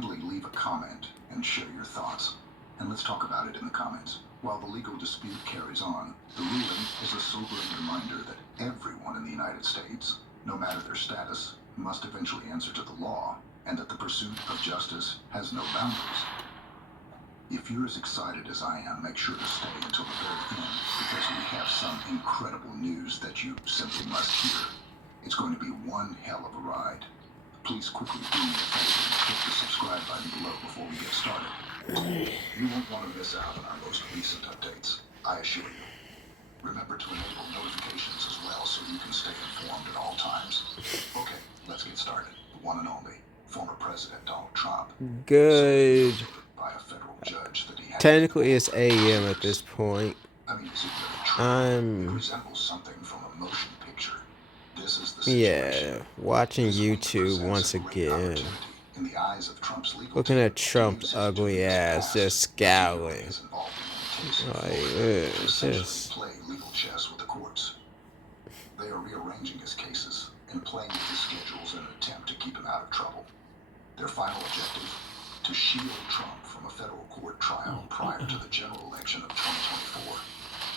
Leave a comment and share your thoughts, and let's talk about it in the comments. While the legal dispute carries on, the ruling is a sobering reminder that everyone in the United States, no matter their status, must eventually answer to the law, and that the pursuit of justice has no boundaries. If you're as excited as I am, make sure to stay until the very end, because we have some incredible news that you simply must hear. It's going to be one hell of a ride. Please quickly do me a favor and click the subscribe button below before we get started. You won't want to miss out on our most recent updates, I assure you. Remember to enable notifications as well so you can stay informed at all times. Okay, let's get started. The one and only former President Donald Trump. Good. By a federal judge that he had Technically, it's AM at this point. I mean, is it really true? It resembles something from a motion picture. This is the situation. Yeah, watching YouTube once again. In the eyes of Trump's legal Looking at team, Trump's ugly ass just scowling. Like, just play legal chess with the courts. They are rearranging his cases and playing with his schedules in an attempt to keep him out of trouble. Their final objective: to shield Trump from a federal court trial prior to the general election of 2024.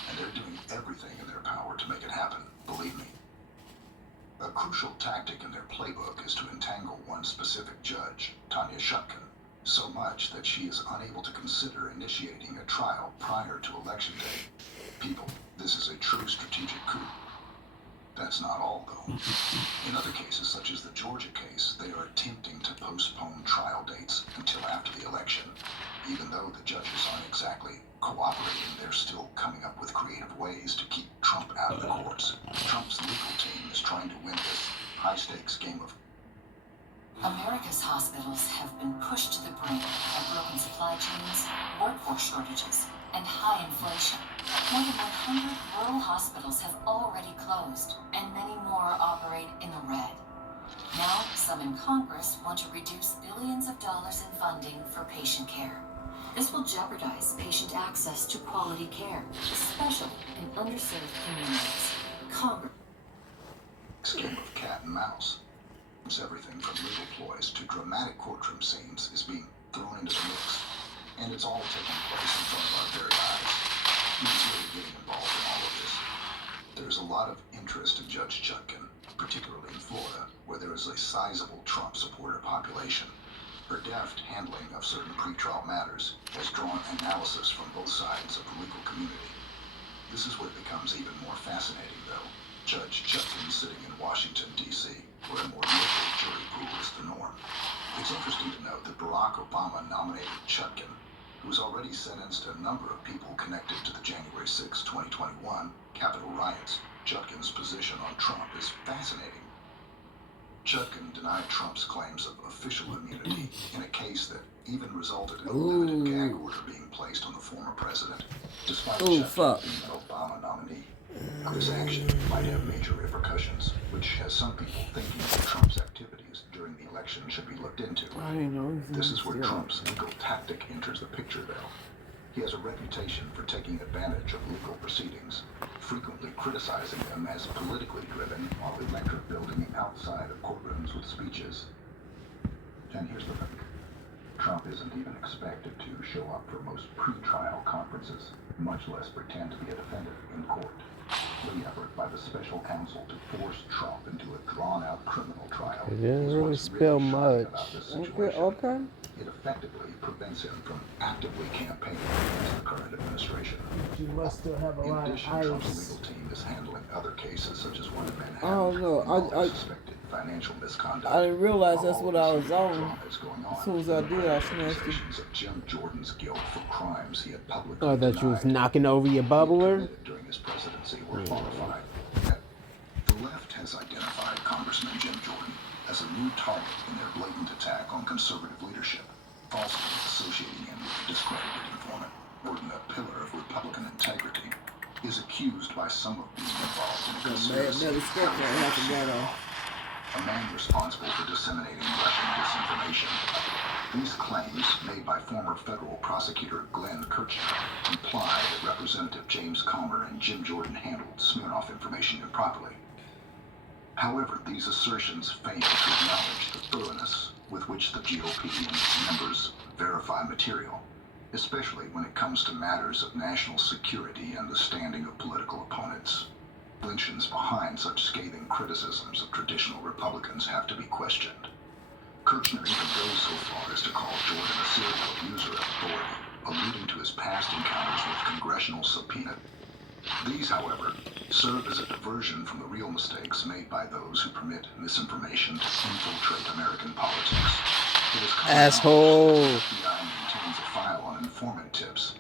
And they're doing everything in their power to make it happen, believe me. A crucial tactic in their playbook is to entangle one specific judge, Tanya Shutkin, so much that she is unable to consider initiating a trial prior to election day. People, this is a true strategic coup. That's not all, though. In other cases, such as the Georgia case, they are attempting to postpone trial dates until after the election. Even though the judges aren't exactly cooperating, they're still coming up with creative ways to keep Trump out of the courts. Trump's legal team is trying to win this high-stakes game of... America's hospitals have been pushed to the brink by broken supply chains, workforce shortages, and high inflation. More than 100 rural hospitals have already closed, and many more operate in the red. Now, some in Congress want to reduce billions of dollars in funding for patient care. This will jeopardize patient access to quality care, especially in underserved communities. Congress. Game of cat and mouse. Everything from legal ploys to dramatic courtroom scenes is being thrown into the mix, and it's all taking place in front of our very eyes. He's really getting involved in all of this. There's a lot of interest in Judge Chutkan, particularly in Florida, where there is a sizable Trump supporter population. Her deft handling of certain pretrial matters has drawn analysis from both sides of the legal community. This is where it becomes even more fascinating, though. Judge Chutkan sitting in Washington, D.C., where a more liberal jury pool is the norm. It's interesting to note that Barack Obama nominated Chutkan, who has already sentenced a number of people connected to the January 6, 2021 Capitol riots. Chutkan's position on Trump is fascinating. Chutkan denied Trump's claims of official immunity in a case that even resulted in a limited gag order being placed on the former president, despite Chutkan being an Obama nominee. This action might have major repercussions, which has some people thinking that Trump's activities during the election should be looked into. This is where Trump's legal tactic enters the picture, though. He has a reputation for taking advantage of legal proceedings, frequently criticizing them as politically driven while electric building outside of courtrooms with speeches. And here's the thing. Trump isn't even expected to show up for most pre-trial conferences, much less pretend to be a defendant in court. The effort by the special counsel to force Trump into a drawn-out criminal trial it didn't really spell much. Okay. It effectively prevents him from actively campaigning against the current administration. You must still have a lot of Trump's ice. legal team is handling other cases such as one in Manhattan. Oh no, suspected financial misconduct. I didn't realize that's what I was on. As soon as I did, I smashed it. Of Jim Jordan's guilt for crimes he had publicly Oh, that you was denied. knocking over your bubbler? During his presidency were horrified. The left has identified Congressman Jim Jordan as a new target in their blatant attack on conservative leadership, falsely associating him with a discredited informant. Jordan, a pillar of Republican integrity, is accused by some of being involved in a conspiracy. A man responsible for disseminating Russian disinformation. These claims, made by former federal prosecutor Glenn Kirchner, imply that Representative James Comer and Jim Jordan handled Smirnoff information improperly. However, these assertions fail to acknowledge the thoroughness with which the GOP and its members verify material, especially when it comes to matters of national security and the standing of political opponents. Intentions behind such scathing criticisms of traditional Republicans have to be questioned. Kirchner even goes so far as to call Jordan a serial abuser of authority, alluding to his past encounters with congressional subpoena. These, however, serve as a diversion from the real mistakes made by those who permit misinformation to infiltrate American politics. It is common Asshole. knowledge that the FBI maintains a file on informant tips,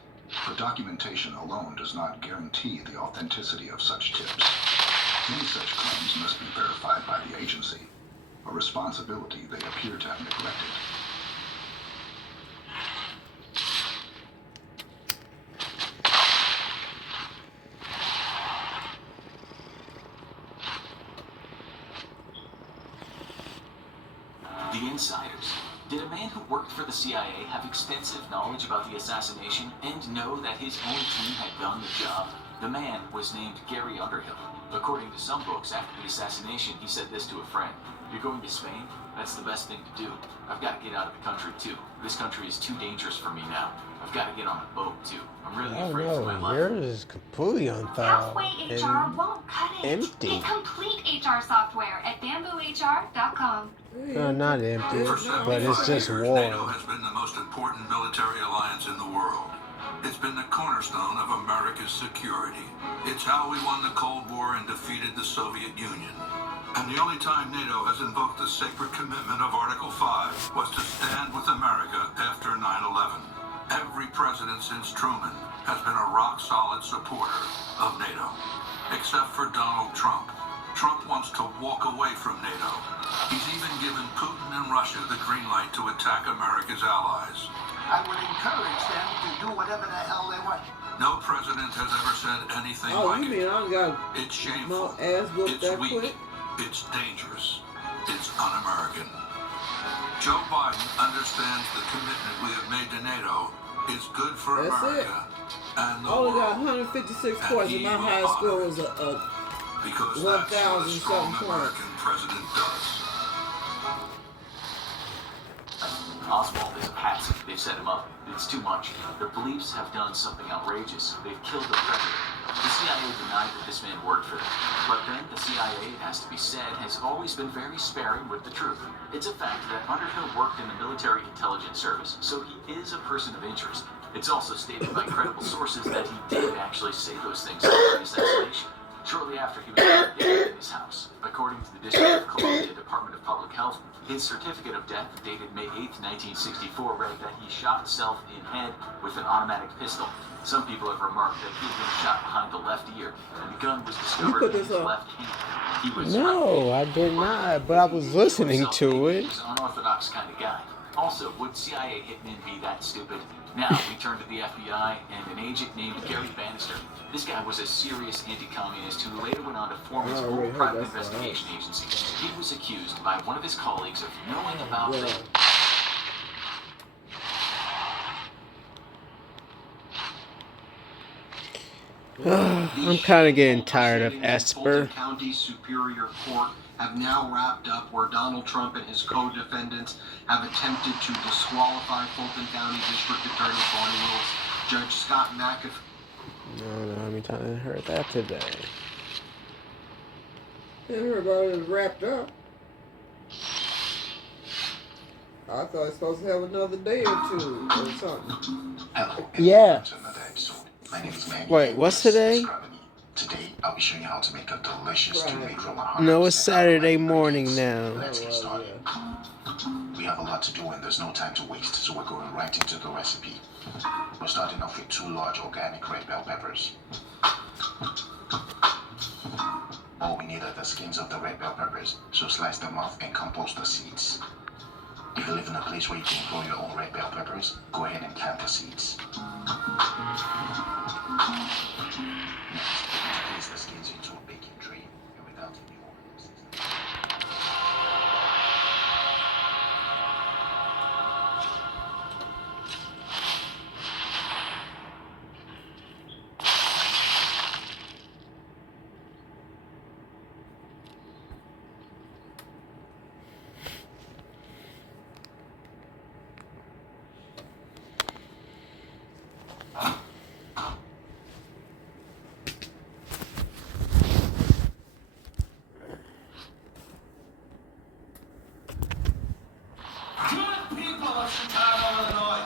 but documentation alone does not guarantee the authenticity of such tips. Many such claims must be verified by the agency, a responsibility they appear to have neglected. The insiders. Did a man who worked for the CIA have extensive knowledge about the assassination and know that his own team had done the job? The man was named Gary Underhill. According to some books, after the assassination, he said this to a friend: "You're going to Spain? That's the best thing to do. I've got to get out of the country too. This country is too dangerous for me now. I've got to get on a boat too. I'm really I afraid for my don't life." know. Yours is completely unthought Halfway HR and won't cut it. empty. Get complete HR software at bamboohr.com. No, not empty, but it's just NATO warm. has been the most important military alliance in the world. It's been the cornerstone of America's security. It's how we won the Cold War and defeated the Soviet Union. And the only time NATO has invoked the sacred commitment of Article 5 was to stand with America after 9/11. Every president since Truman has been a rock-solid supporter of NATO, except for Donald Trump. Trump wants to walk away from NATO. He's even given Putin and Russia the green light to attack America's allies. I would encourage them to do whatever the hell they want. No president has ever said anything Oh, like you it. mean I got It's my shameful. ass whooped It's that weak. quick? It's dangerous. It's un-American. Joe Biden understands the commitment we have made to NATO is good for That's America and I the only got world. 156 points, and my highest score was a Because that's what a 1,000 strong something points. American president does. Oswald is a patsy. They've set him up. It's too much. The police have done something outrageous. They've killed the president. The CIA denied that this man worked for them. But then the CIA, it has to be said, has always been very sparing with the truth. It's a fact that Underhill worked in the military intelligence service, so he is a person of interest. It's also stated by credible sources that he did actually say those things after the assassination, shortly after he was found in his house. According to the District of Columbia Department of Public Health, his certificate of death, dated May 8, 1964, read that he shot himself in head with an automatic pistol. Some people have remarked that he had been shot behind the left ear, and the gun was discovered put in this his on? left hand. He was No, I did not, but I was listening to it. He was an unorthodox kind of guy. Also, would CIA hitmen be that stupid? Now we turn to the FBI and an agent named Gary Bannister. This guy was a serious anti-communist who later went on to form his I own already heard private that's the investigation agency. He was accused by one of his colleagues of knowing about yeah. the I'm kind of getting tired of Esper. Fulton County Superior Court have now wrapped up where Donald Trump and his co-defendants have attempted to disqualify Fulton County District Attorney Bonnie Willis. Judge Scott McAfee. No, how many times I heard that today? Everybody was wrapped up. I thought I was supposed to have another day or two or something. Hello. Yeah. welcome to another episode. My name is Manny. Wait, what's today? Today, I'll be showing you how to make a delicious Right. two-way roll on No, it's Saturday morning now. Let's get Oh, started. yeah. We have a lot to do and there's no time to waste, so we're going right into the recipe. We're starting off with 2 large organic red bell peppers. All we need are the skins of the red bell peppers, so slice them off and compost the seeds. If you live in a place where you can grow your own red bell peppers, go ahead and plant the seeds. Next, place the skins into a baking tray and without any oil. of Chicago, Illinois.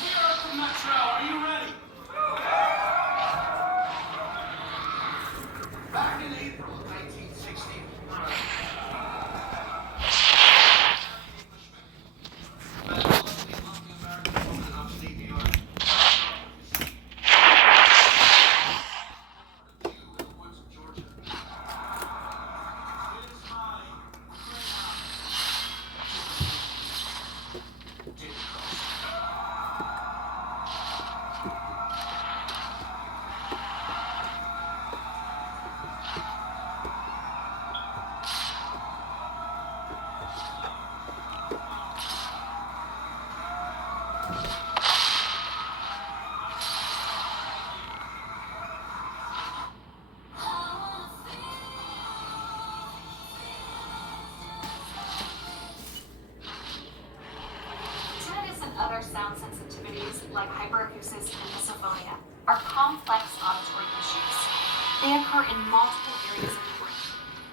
We are from Metro. Are you ready? Back in April of 1960. Other sound sensitivities like hyperacusis and misophonia are complex auditory issues. They occur in multiple areas of the brain,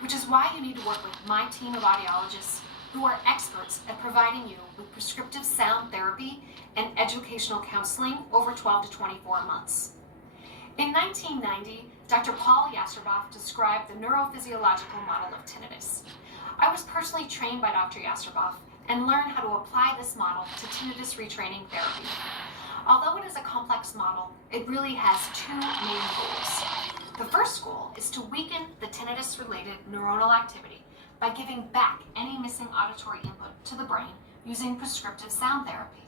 which is why you need to work with my team of audiologists who are experts at providing you with prescriptive sound therapy and educational counseling over 12 to 24 months. In 1990, Dr. Paul Yasserboff described the neurophysiological model of tinnitus. I was personally trained by Dr. Yasserboff and learn how to apply this model to tinnitus retraining therapy. Although it is a complex model, it really has two main goals. The first goal is to weaken the tinnitus-related neuronal activity by giving back any missing auditory input to the brain using prescriptive sound therapy.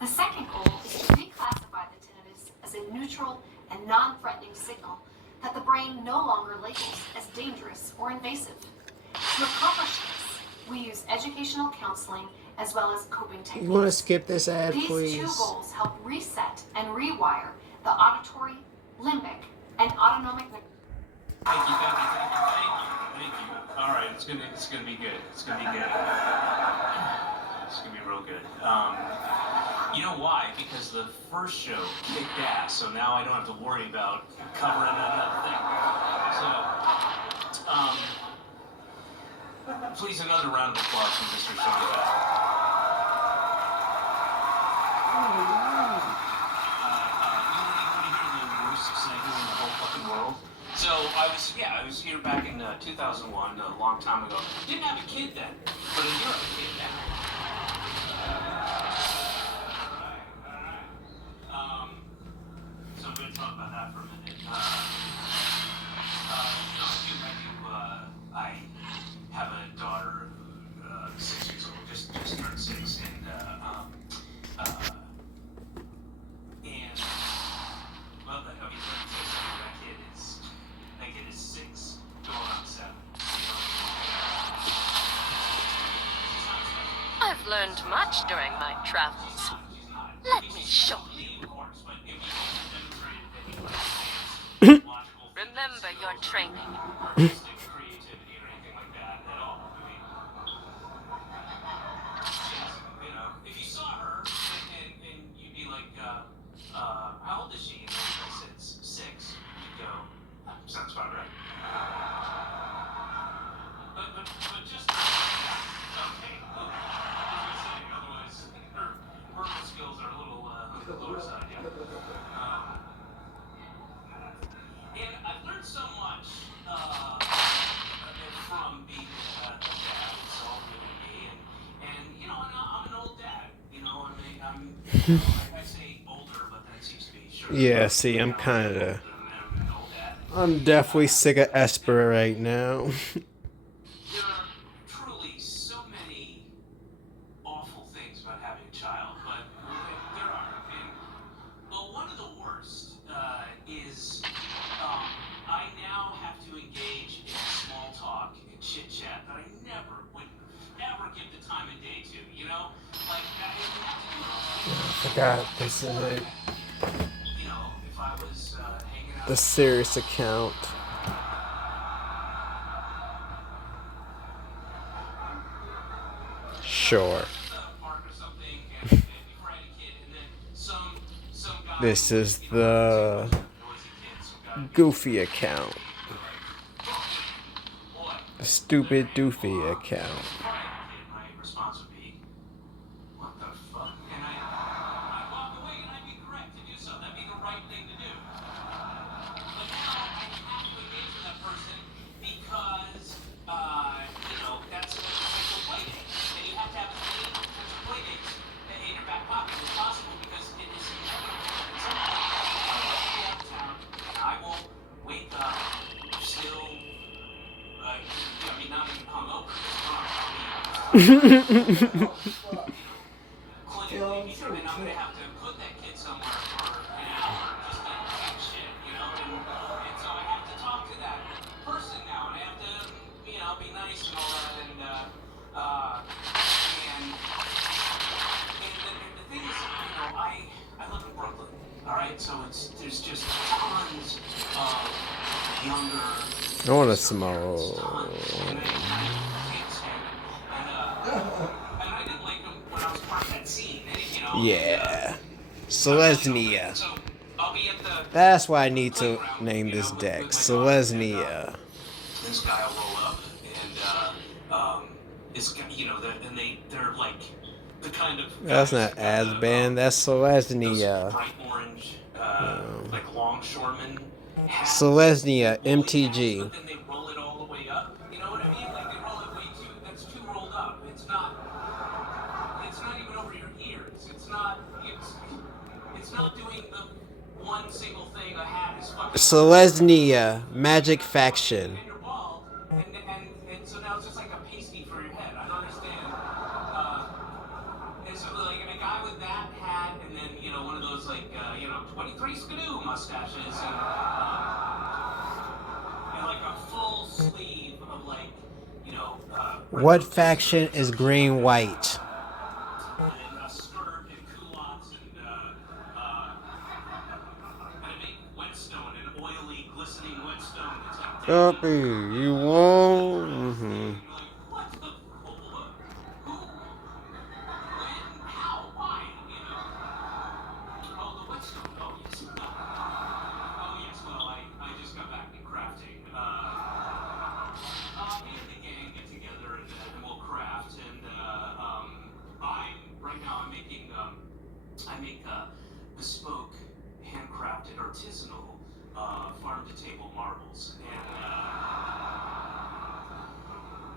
The second goal is to reclassify the tinnitus as a neutral and non-threatening signal that the brain no longer labels as dangerous or invasive. To accomplish this, we use educational counseling as well as coping techniques. You want to skip this ad, These please? two goals help reset and rewire the auditory, limbic, and autonomic. Thank you. All right, it's gonna be good. It's gonna be real good. You know why? Because the first show kicked ass, so now I don't have to worry about covering another thing. So, please, another round of applause from Mr. Tshombi. The worst segment in the whole fucking world. So I was here back in 2001, a long time ago. Didn't have a kid then, but a Europe kid now. So I'm going to talk about that for a minute. I have a daughter who's 6 years old, just turned 6, and well, that kid is 6, going on 7. I've learned much during my travels. Let me show you. Remember your training. How old is she? And I said 6. You go, sounds about right. But just okay. Otherwise, her verbal skills are a little on the lower side. Yeah. And I've learned so much from being a dad. It's all really me, and you know, I'm an old dad. You know, I say older, but that seems to be sure. Yeah, see, I'm definitely sick of Esper right now. There are truly so many awful things about having a child, but there are. But one of the worst is I now have to engage in small talk and chit chat that I would never give the time of day to. You know, like I forgot this is it. You know, if I was hanging out. The serious account. Sure. This is the Goofy account. The stupid Doofy account. response would be, what the fuck? And I walk away and I'd be correct to do so. That'd be the right thing to do. But now I have to engage with that person because, that's a potential play date. And you have to have as many potential play dates in your back pocket as possible because it is inevitable at some point I'll be out of town and I will wake up still, not even hungover. Clinically, and I'm gonna have to put that kid somewhere for an hour just to check shit, and so I have to talk to that person now, and I have to, be nice and all that, and the thing is, I live in Brooklyn, all right, so there's just tons of younger. I want to smoke. And I can't stand it. And I didn't like them when I was part of that scene. Yeah. Selesnya. So I'll be at the. That's why I need to name this deck. Selesnya. This guy will roll up, and this guy, they're like the kind of. That's not Asban. That's Selesnya. Bright orange, like longshoremen. Selesnya, MTG. But then they roll it all the way up. You know what I mean? Like they roll it way too. That's too rolled up. It's not even over your ears. It's not doing the one single thing a hat is fucking. Selesnya, Magic Faction. And you're bald, and so now it's just like a pasty for your head. I don't understand. And so like a guy with that hat, and then one of those 23 skidoo mustaches, and like a full sleeve of what faction is green white? and a skirt and culottes and a big whetstone, an oily, glistening whetstone. It's like Copy. You won't. what the who, when, how, why? Oh, the whetstone. Oh yes. Well, I just got back in crafting. Me and the gang get together and we'll craft. And I'm making I make bespoke, handcrafted, artisanal farm-to-table marbles.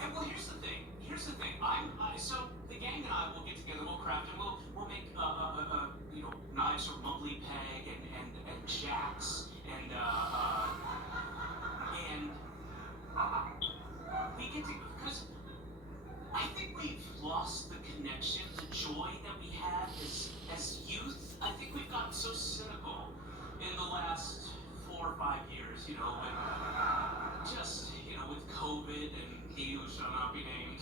And well, here's the thing. So the gang and I will get together, we'll craft, and we'll make knives from mumbly peg and jacks and we get to, because I think we've lost the connection, the joy that we had as youth. I think we've gotten so cynical in the last 4 or 5 years, and just, with COVID and he who shall not be named.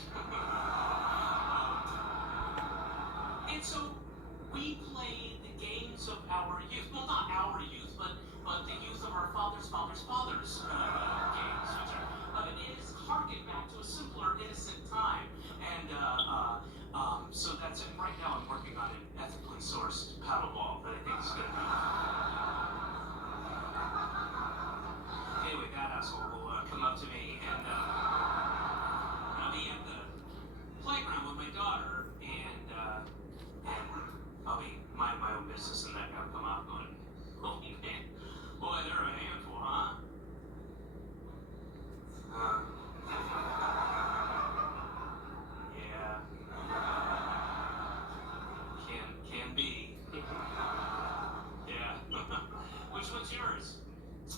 And so we play the games of our youth. Well, not our youth, but the youth of our fathers' games, which are, it is harkened back to a simpler, innocent time. And so that's it. Right now I'm working on an ethically sourced paddle ball that I think is going to be. Anyway, that asshole will come up to me and I'll be at the playground with my daughter, and I'll be minding my own business, and that guy will come out going, "Oh man, boy, they're a handful, huh?" Yeah. Can be. Yeah. Which one's yours?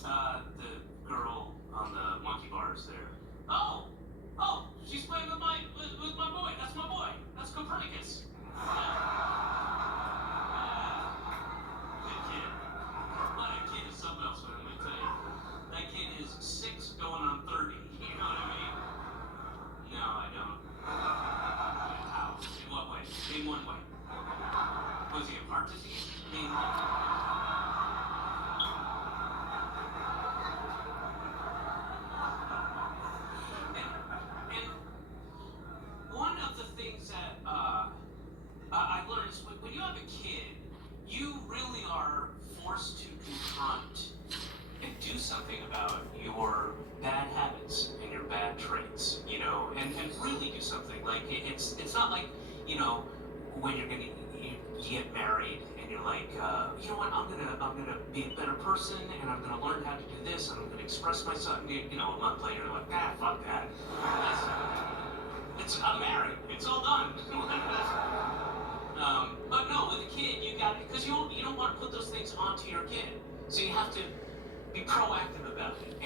The girl on the monkey bars there. Oh, she's playing with my boy. That's my boy. That's Copernicus. Good kid. Well, that kid is something else, man. Let me tell you. That kid is 6 going on 30. You know what I mean? No, I don't. How? In what way? In one way. Was he a heart disease? I mean, and one of the things that I learned is when you have a kid, you really are forced to confront and do something about your bad habits and your bad traits, and really do something something. Like it's not like, you know, when you get married and you're like, you know what, I'm gonna be a better person and I'm gonna learn how to do this and I'm gonna express myself. You know, a month later, you're like, fuck that. I'm married. It's all done. But no, with a kid, you got it, because you don't want to put those things onto your kid. So you have to be proactive about it.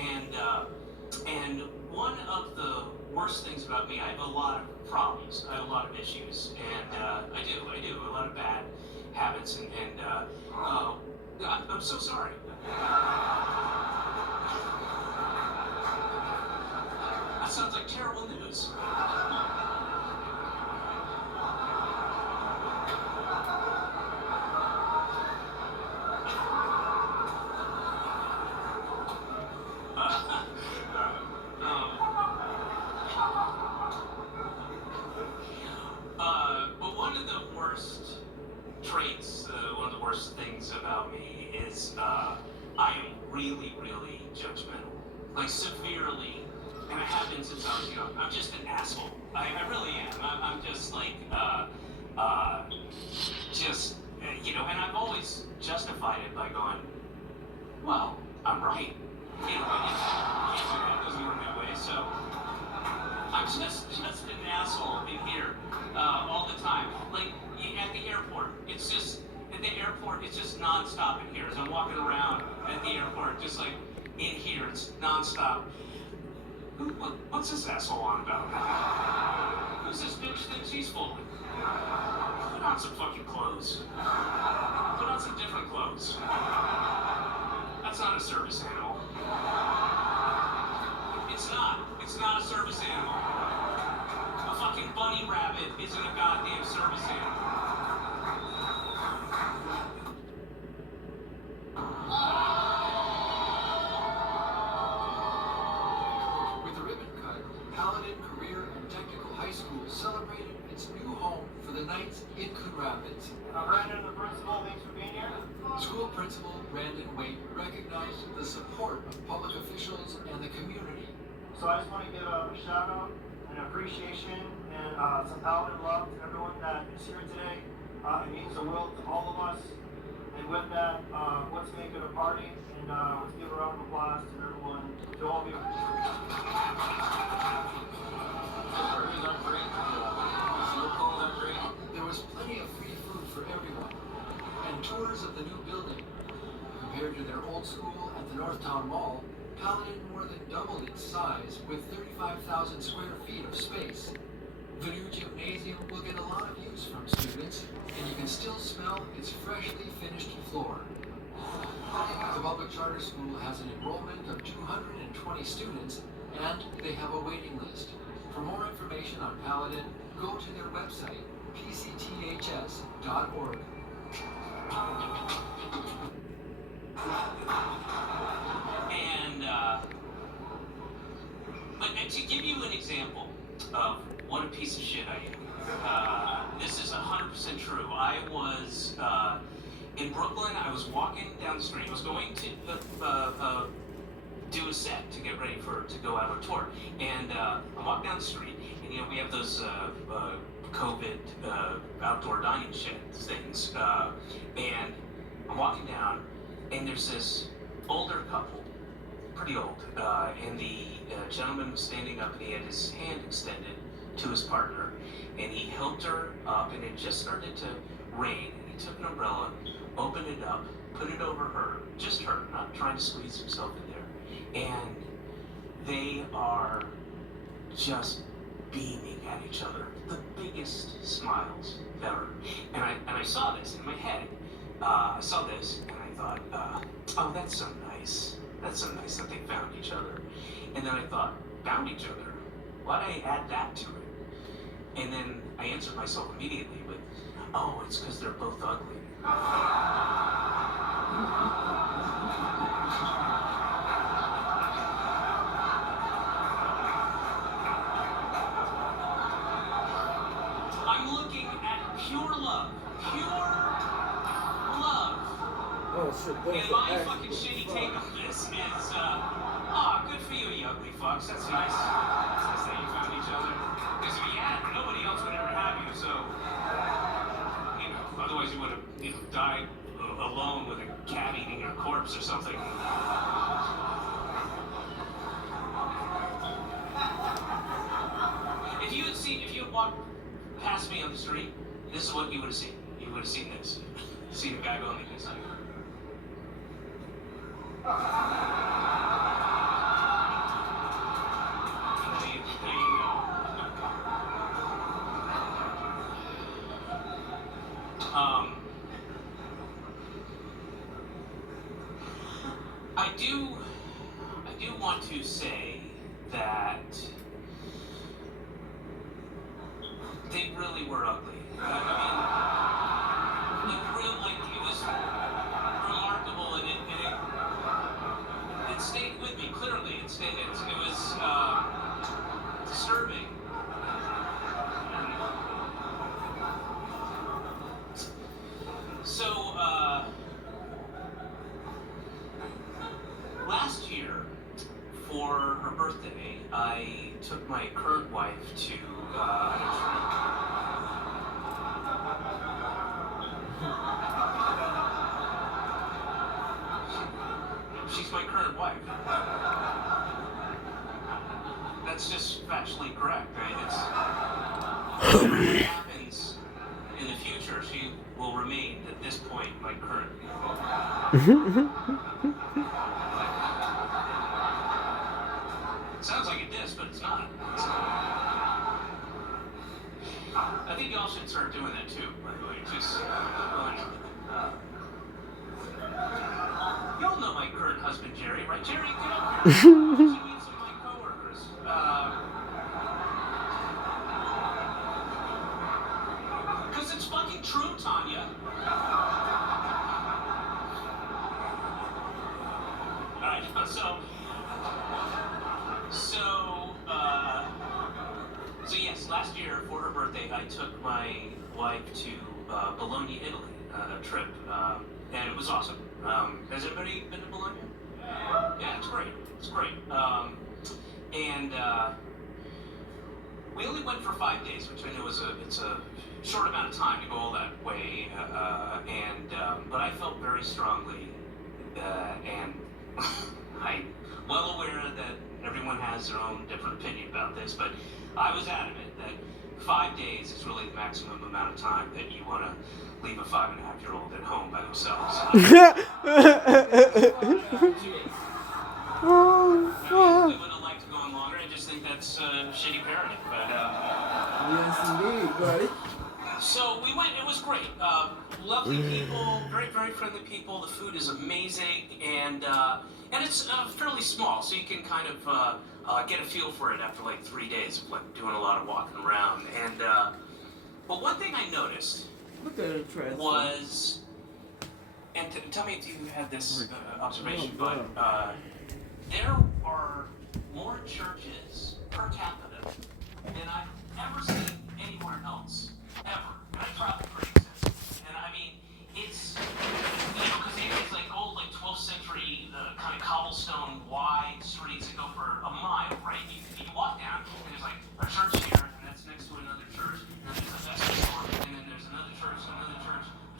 And one of the worst things about me, I have a lot of problems. I have a lot of issues, and I do a lot of bad habits, and I'm so sorry. That sounds like terrible news. But one of the worst traits, one of the worst things about me is I am really, really judgmental. Like, severely. And I have been since I was young. I'm just an asshole. I really am. I'm just like, you know, and I've always justified it by going, well, I'm right. You know, it doesn't work that way, so I'm just an asshole in here all the time. Like, at the airport, it's just nonstop in here. As I'm walking around at the airport, just like in here, it's nonstop. What's this asshole on about? Who's this bitch thinks she's fooling? Put on some fucking clothes. Put on some different clothes. That's not a service animal. It's not. It's not a service animal. A fucking bunny rabbit isn't a goddamn service animal. With the ribbon cut, Paladin Career and Technical High School celebrated its new home for the Knights in Coon Rapids. Brandon, the principal, thanks for being here. School Principal Brandon Waite recognized the support of public officials and the community. So I just want to give a shout out and appreciation and some Paladin love to everyone that is here today. It means the world to all of us. And with that, let's make it a party and let's give a round of applause to everyone, to all of you. There was plenty of free food for everyone, and tours of the new building. Compared to their old school at the Northtown Mall, Paladin more than doubled its size with 35,000 square feet of space. The new gymnasium will get a lot of use from students, and you can still smell its freshly finished floor. The public charter school has an enrollment of 220 students, and they have a waiting list. For more information on Paladin, go to their website, pcths.org. But to give you an example of what a piece of shit I am, this is 100% true. I was in Brooklyn. I was walking down the street. I was going to do a set to get ready to go out on tour. And I walked down the street, and you know, we have those COVID outdoor dining shed things. And I'm walking down, and there's this older couple, pretty old, and the gentleman was standing up, and he had his hand extended to his partner, and he helped her up, and it just started to rain, and he took an umbrella, opened it up, put it over her, just her, not trying to squeeze himself in there, and they are just beaming at each other, the biggest smiles ever. And I saw this in my head. I saw this, and I thought, oh, that's so nice. That's so nice that they found each other. And then I thought, found each other? Why'd I add that to it? And then I answered myself immediately with, oh, it's because they're both ugly. I'm looking at pure love. Pure love. Oh shit, And there's my an fucking shitty accident. take of this is, good for you, you ugly fucks. That's nice. That's nice that you found each other. Because if you had, nobody else would ever have you, so, you know, otherwise you would have, you know, died alone with a cat eating your corpse or something. If you had walked past me on the street, this is what you would have seen. You would have seen this. Seen a guy going like this. I do want to say that they really were ugly. I mean, it was remarkable, and it stayed with me. Clearly, it was disturbing. So, last year, for her birthday, I took my current wife to she's my current wife. That's just factually correct, right? It's whatever happens in the future, she will remain at this point my current. Sounds like a diss, but it's not. I think y'all should start doing that too, by the way. Just, y'all know my current husband, Jerry, right? Jerry, get up here. She meet some of my coworkers. Because it's fucking true, Tanya. Alright, so yes, last year for her birthday, I took my wife to Bologna, Italy, a trip, and it was awesome. Has anybody been to Bologna? Yeah, it's great. It's great. And we only went for 5 days, which I know it's a short amount of time to go all that way, but I felt very strongly, and I'm well aware that everyone has their own different opinion about this, but I was adamant that 5 days is really the maximum amount of time that you want to leave a 5.5-year-old at home by themselves. Oh, fuck. I would have liked to go on longer. I just think that's shitty parenting. But yes, indeed, buddy. So we went. It was great. Lovely people, very, very friendly people. The food is amazing, and it's fairly small, so you can kind of get a feel for it after like 3 days of like doing a lot of walking around. And but one thing I noticed was, and tell me if you had this observation, but there are more churches per capita than I've ever seen anywhere else, ever. And I travel pretty extensively, and I mean, it's, you know, because it's like old, like 12th century kind of cobblestone wide streets that go for a mile, right? You walk down, and there's like a church here, and that's next to another church, and then there's a Esper store, and then there's another church,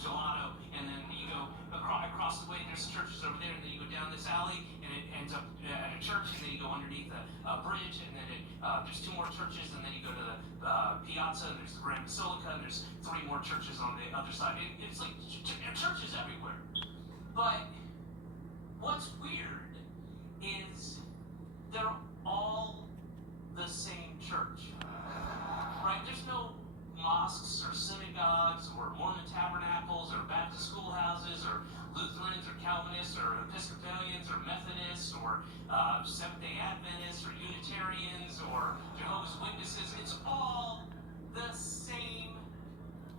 gelato, and then you go across the way, and there's churches over there, and then you go down this alley, and it ends up at a church, and then you go underneath a bridge, and then there's 2 more churches, and then you go to the piazza, and there's the Grand Basilica, and there's 3 more churches on the other side. It's like churches everywhere. But what's weird is they're all the same church, right? There's no mosques or synagogues or Mormon tabernacles or Baptist schoolhouses or Lutherans or Calvinists or Episcopalians or Methodists or Seventh-day Adventists or Unitarians or Jehovah's Witnesses. It's all the same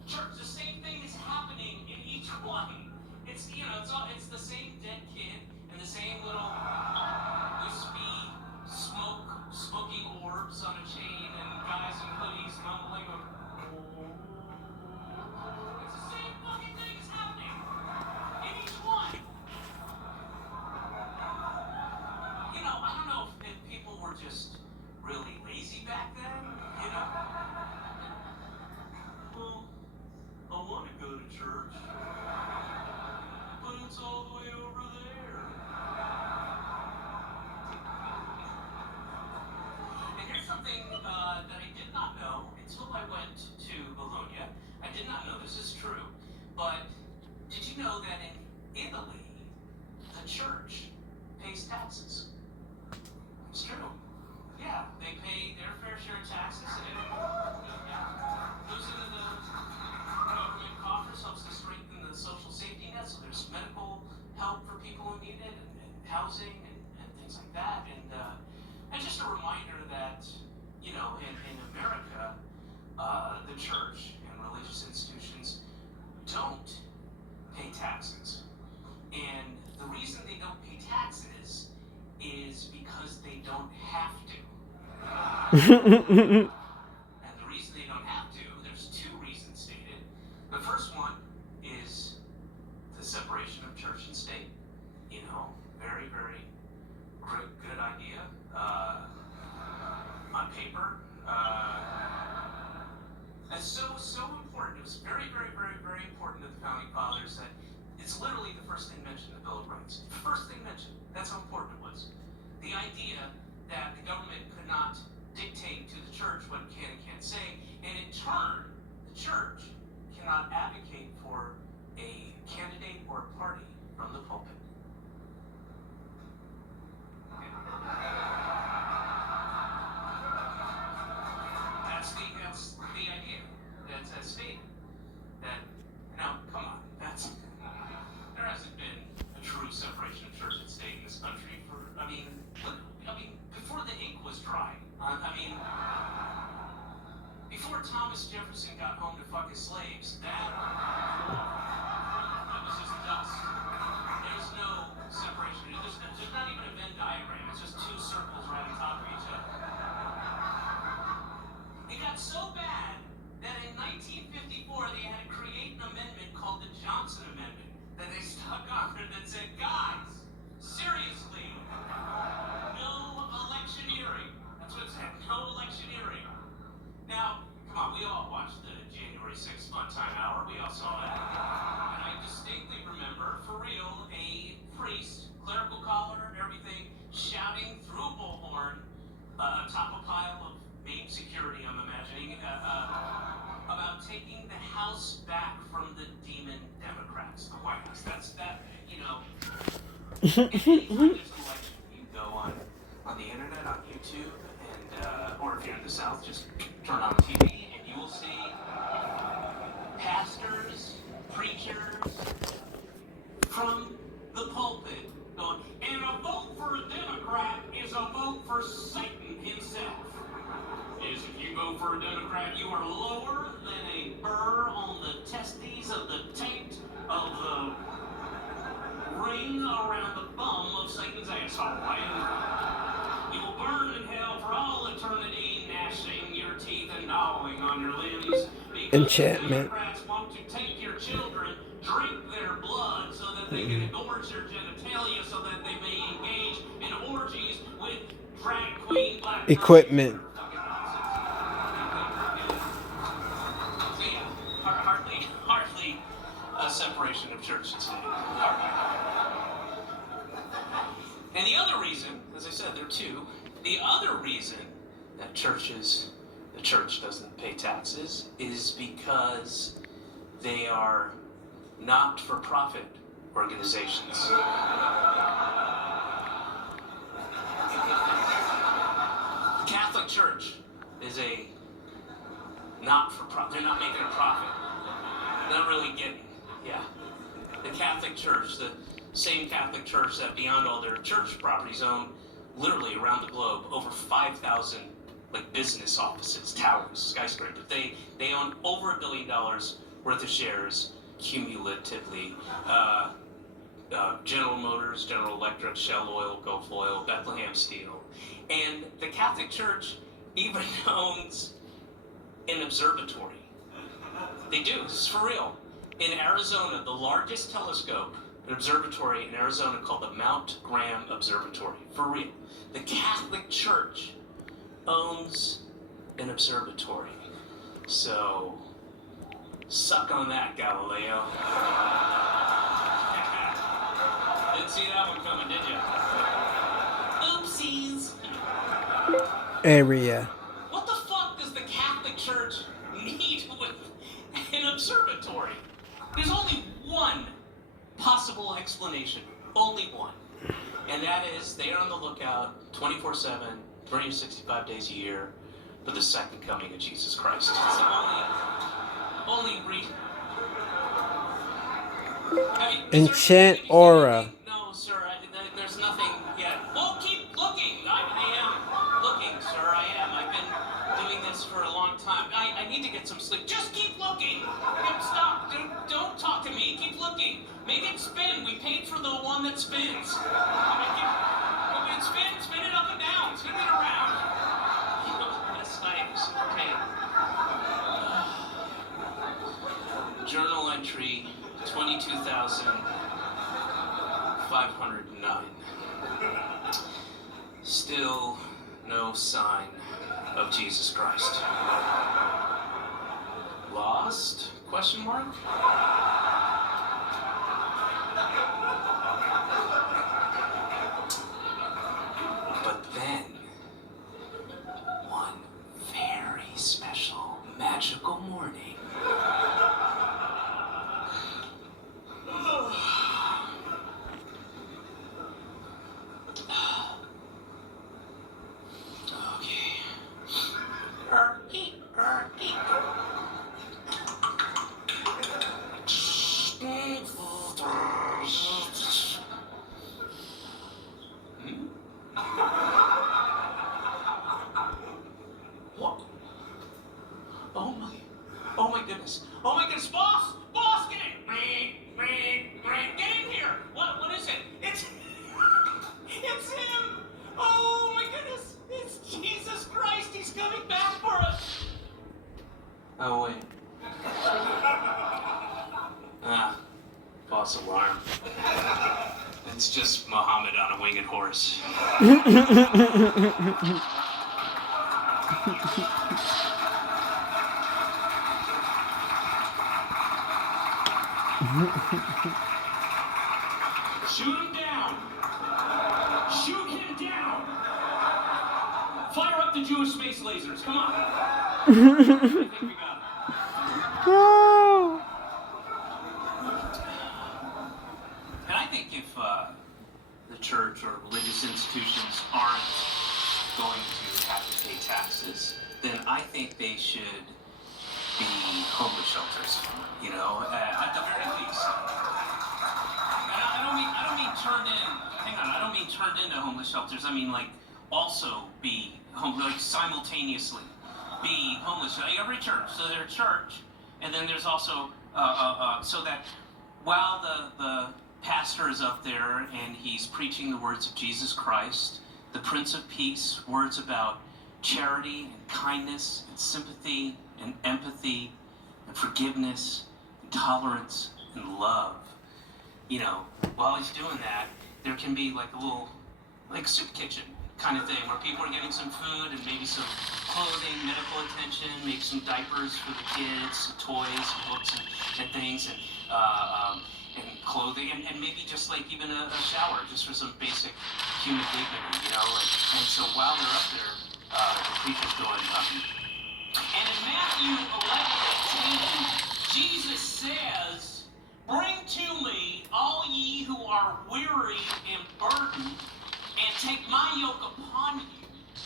church. The same thing is happening in each one. It's, you know, it's the same dead kid and the same little wispy smoking orbs on a chain and guys in hoodies mumbling. It's the same fucking thing is happening in each one. church. But it's all the way over there. And here's something that I did not know until I went to Bologna. I did not know this is true, but did you know that in Italy, the church pays taxes? It's true. Yeah, they pay their fair share of taxes, and it goes into the government coffers, helps to strengthen the social safety net, so there's medical help for people who need it, and housing, and things like that. And just a reminder that, you know, in America, the church and religious institutions don't pay taxes. And the reason they don't pay taxes is because they don't have to. And the reason they don't have to, there's two reasons stated. The first one is the separation of church and state. You know, very, very good idea on paper. And so important. It was very, very, very, very important to the founding fathers that it's literally the first thing mentioned in the Bill of Rights. The first thing mentioned. That's how important it was. The idea that the government could not dictate to the church what it can and can't say, and in turn, the church cannot advocate for a candidate or a party from the pulpit. That's the idea. That's as stated. That, now, come on, there hasn't been a true separation of church and state in this country for, before the ink was dry. Before Thomas Jefferson got home to fuck his slaves, that was just dust. There's no separation. There's not even a Venn diagram. It's just two circles right on top of each other. It got so bad that in 1954 they had to create an amendment called the Johnson Amendment that they stuck on there that said, guys, seriously, no electioneering. That's what it said, no electioneering. Now, come on, we all watched the January 6th Time Hour. We all saw that. And I distinctly remember, for real, a priest, clerical collar, everything, shouting through a bullhorn atop a pile of main security, I'm imagining, about taking the House back from the demon Democrats, the White House. That's that, you know. Anytime there's an election, you go on the internet, on YouTube, and or if you're in the South, just turn on the TV, and you will see pastors, preachers from the pulpit going, and a vote for a Democrat is a vote for Satan himself. Is if you vote for a Democrat, you are lower than a burr on the testes of the taint of the ring around the bum of Satan's asshole. And you will burn in hell for all eternity, gnashing your teeth and gnawing on your limbs. Because Enchantment. Democrats want to take your children, drink their blood so that they can engorge their genitalia so that they may engage in orgies with drag queen black Equipment. Hardly a separation of church and state. And the other reason, as I said, there are two. The other reason that the church doesn't pay taxes is because they are not-for-profit organizations. The Catholic Church is a not-for-profit. They're not making a profit. They're not really getting, The Catholic Church, the same Catholic Church that beyond all their church properties own literally around the globe over 5,000 business offices, towers, skyscrapers. They own over $1 billion worth of shares cumulatively. General Motors, General Electric, Shell Oil, Gulf Oil, Bethlehem Steel. And the Catholic Church even owns an observatory. They do, this is for real. In Arizona, the largest telescope, an observatory in Arizona called the Mount Graham Observatory. For real. The Catholic Church owns an observatory. So, Suck on that, Galileo. Didn't see that one coming, did you? Oopsies. Area. What the fuck does the Catholic Church need with an observatory? There's only one possible explanation. Only one. And that is they are on the lookout 24/7, 365 days a year for the second coming of Jesus Christ. It's the only reason. Enchant aura. No, sir, there's nothing yet. Well, keep looking. I am looking, sir. I am. I've been doing this for a long time. I need to get some sleep. Just keep looking. Stop. Don't talk to me. Keep looking. Make it spin. We paid for the one that spins. Spin it up and down. Spin it around. Yes, thanks. Okay. Journal entry 22,509. Still no sign of Jesus Christ. Lost? Question mark? But then, one very special, magical morning, What? Oh my goodness. Oh my goodness, boss! Boss, get in! Get in here! What is it? It's him! Oh my goodness! It's Jesus Christ! He's coming back for us! Oh wait. False alarm. It's just Muhammad on a winged horse. Shoot him down! Shoot him down! Fire up the Jewish space lasers, come on! I think we got it. No. And I think if the church or religious institutions aren't going to have to pay taxes, then I think they should be homeless shelters, you know, at the very least. And I don't mean turned in, hang on, I don't mean turned into homeless shelters, I mean like also be like simultaneously be homeless. Like every church, so there's a church, and then there's also, so that while the pastor is up there and he's preaching the words of Jesus Christ, the Prince of Peace, words about charity and kindness and sympathy and empathy and forgiveness and tolerance and love. You know, while he's doing that, there can be like a little, like soup kitchen kind of thing where people are getting some food and maybe some clothing, medical attention, maybe some diapers for the kids, some toys, some books and things, and clothing, and maybe just like even a shower, just for some basic human dignity, you know. And so while they're up there, the preacher's going, and in Matthew 11:18, Jesus says, "Bring to me all ye who are weary and burdened, and take my yoke upon you,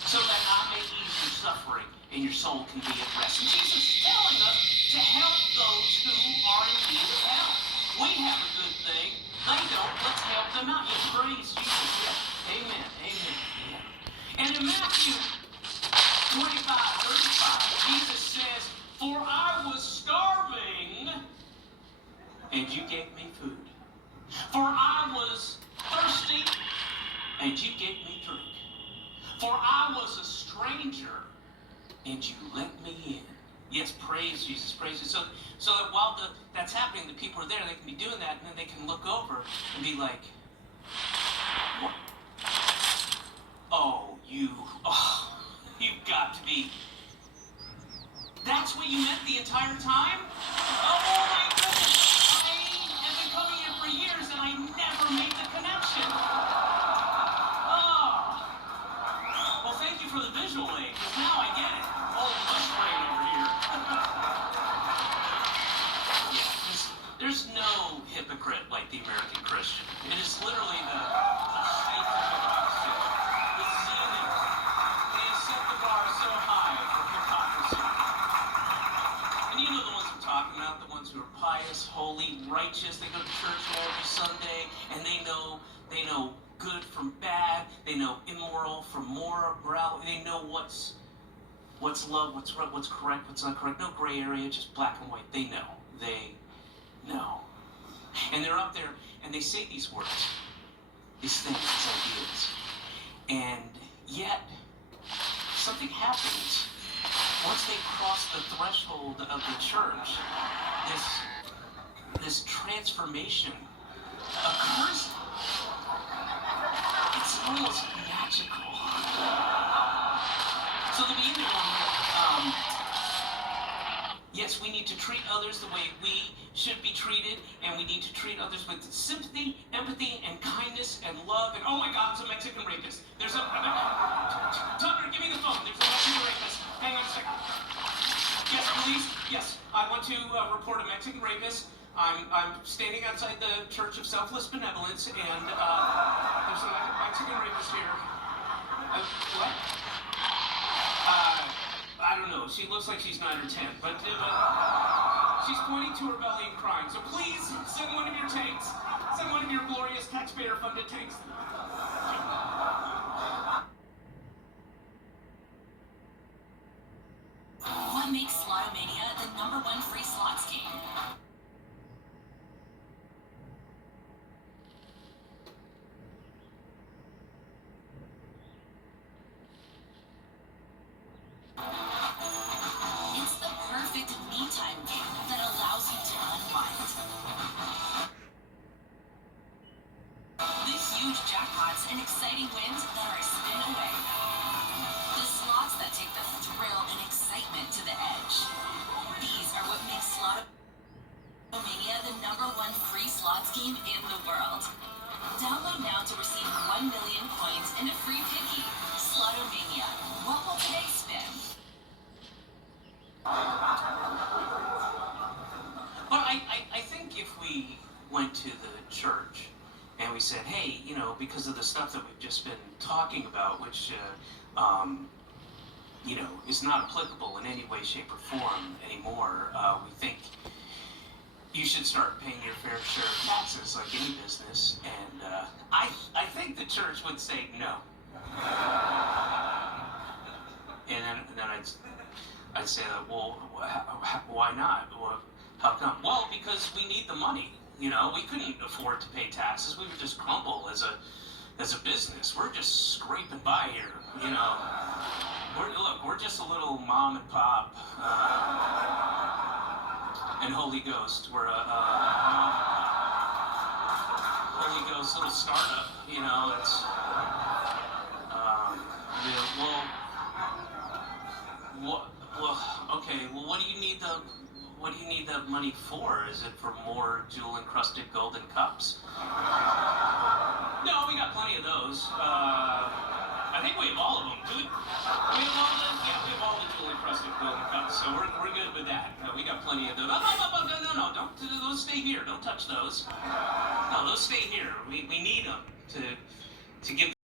so that I may ease your suffering, and your soul can be at rest." And Jesus is telling us to help those who are in need of help. We have a good thing. They don't. Let's help them out. Yeah, praise Jesus. Yeah. Amen. Amen. Yeah. And in Matthew 25:35, Jesus says, "For I was starving, and you gave me food. For I was thirsty, and you gave me drink. For I was a stranger, and you let me in." Yes, praise Jesus, praise Jesus. So that while that's happening, the people are there, they can be doing that, and then they can look over and be like, "What? Oh, you've got to be That's what you meant the entire time? Oh my goodness! I have been coming here for years and I never made the connection. Oh. Well, thank you for the visual aid, because now I get it. All mush brain over here. Yeah, there's no hypocrite like the American Christian. It is literally the height of hypocrisy. The ceiling. They set the bar so high for hypocrisy. And you know the ones I'm talking about, the ones who are pious, holy, righteous. They go to church every Sunday, and they know good from bad. They know immoral from moral. They know what's love, what's right, what's correct, what's not correct. No gray area, just black and white. They know. They know. And they're up there, and they say these words, these things, these ideas. And yet, something happens once they cross the threshold of the church. This transformation occurs. It's almost magical. So the beginning, yes, we need to treat others the way we should be treated, and we need to treat others with sympathy, empathy, and kindness, and love. And oh my God, it's a Mexican rapist. There's a Tucker, give me the phone. There's a Mexican rapist. Hang on a second. Yes, police. Yes, I want to report a Mexican rapist. I'm standing outside the Church of Selfless Benevolence, and there's a Mexican rapist here. What? I don't know. She looks like she's 9 or 10, but she's pointing to her belly and crying. So please send one of your tanks. Send one of your glorious taxpayer-funded tanks. What makes Slotomania the #1 free slots game? It's the perfect me-time game that allows you to unwind. With huge jackpots and exciting wins that are a spin away. The slots that take the thrill and excitement to the edge. These are what makes Slotomania the #1 free slots game in the world. Download now to receive 1 million coins and a free piggy. Slotomania. What will today spin? But I think if we went to the church and we said, hey, you know, because of the stuff that we've just been talking about, which, you know, is not applicable in any way, shape, or form anymore, we think you should start paying your fair share of taxes like any business, and I think the church would say no. And then I'd say, well, why not? Well, how come? Well, because we need the money. You know, we couldn't afford to pay taxes. We would just crumble as a business. We're just scraping by here. You know, we're just a little mom and pop and Holy Ghost. We're a Holy Ghost little startup. You know, it's okay. Well, what do you need the money for? Is it for more jewel-encrusted golden cups? No, we got plenty of those. I think we have all of them. Do we? We have all the, yeah, we have all the jewel-encrusted golden cups, so we're good with that. We got plenty of those. No, don't. Those stay here. Don't touch those. No, those stay here. We need them to give